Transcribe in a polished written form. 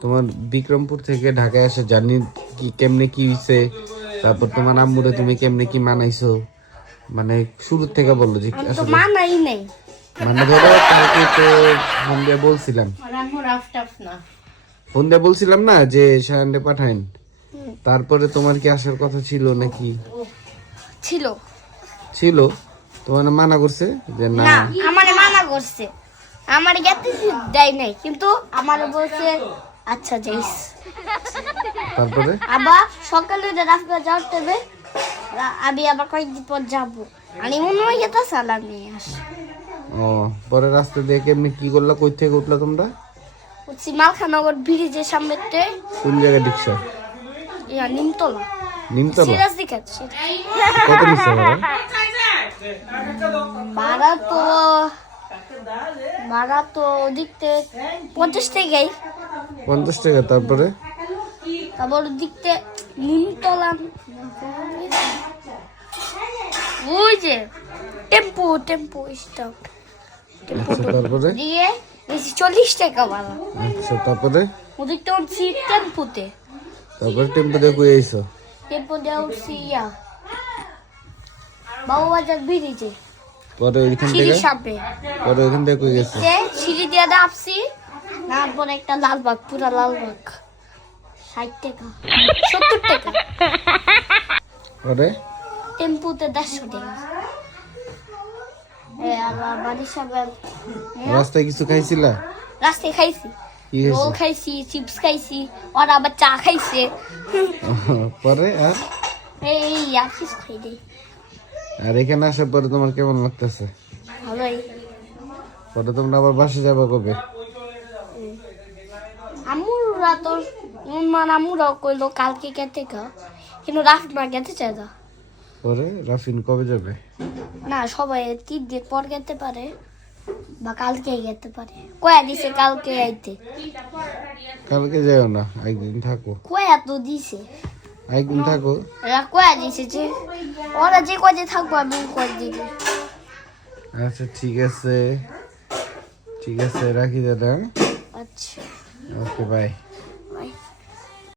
তোমার বিক্রমপুর থেকে ঢাকায় আসে জার্নি কি কেমনে কি হইছে, তারপর তোমার আম্মুরে তুমি কেমনে কি মানাইছো, মানে শুরু থেকে বললো যে আসলে মানাই নাই। মানে ধরো কালকে তো ফোন দিয়ে বলছিলাম না যে সারান্ডে পাঠাইন, তারপরে তোমার কি আসার কথা ছিল নাকি? ছিল ছিল তোমার মানা করছে যে না? না, আমারে মানা করছে, আমার গেতে দেয় নাই, কিন্তু আমার বলছে আচ্ছা যাইস। তারপরে আবার সকালে রাস্তা যাওয়ার হবে, আমি আবার কয়েকদিন পর যাবো, আমি মনে হয় এটা সালাম নিয়ে আসি। ও পরে রাস্তা দিয়ে কেমনি কি করলা, কই থেকে উঠলা তোমরা? উঠছি মালখানগর ব্রিজের সামনেতে। কোন জায়গায় রিক্সা? নিমতলা। নিমতলা? সিরাজ দিকে কত নিচ্ছে ভাড়া? ভাড়া তো ওদিকতে 50 টাকাই। 50 টাকা। তারপরে তারপর ওদিকতে নিমতলা ওই যে টেম্পো স্টপ আচ্ছা তারপরে দিয়ে 40 টাকা ভাড়া। আচ্ছা তারপরে ওদিকতে উঠছি টেম্পুতে। তারপরে টেম্পো দিয়ে কই আইছো? টেম্পো দিয়ে উঠছি বাবুবাজার ব্রিজে। পরে ওইখান থেকে সিঁড়ির সামনে। পরে ওইখান থেকে কই গেছে? সিঁড়ি দিয়ে নামছি, তারপর একটা লালবাগ, পুরা লালবাগ 60 টাকা 70 টাকা। পরে টেম্পুতে 150 টাকা। আর বাড়ির সবাই রাস্তায় কিছু খাইছিলা? রাস্তায় খাইছি, কি খাইছো? রোল খাইছি, চিপস খাইছি, আর আবার চা খাইছে। পরে আর আর কিছু খাই নাই। আর এখানে আসার পরে তোমার কেমন লাগতেছে? ভালোই। পরে তোমরা আবার বাসে যাবে কবে? আমুরা তো আমুরাও কইলো কালকে গেতে গা, কিন্তু রাফিমা গেতে চায় না। পরে রাফিন কবে যাবে? না, সবাই 3 দিন পর যেতে পারে বা কালকে যেতে পারে। কয়া দিছে কালকে আইতে। কালকে যাও না, একদিন থাকো। কয়া তো দিছে, একদিন থাকো। এরা কয়া দিছে যে ওরা যে কয়দিন থাকবো আমি কয়দিন। আচ্ছা ঠিক আছে, ঠিক আছে রাখি দাদা। আচ্ছা ওকে বাই।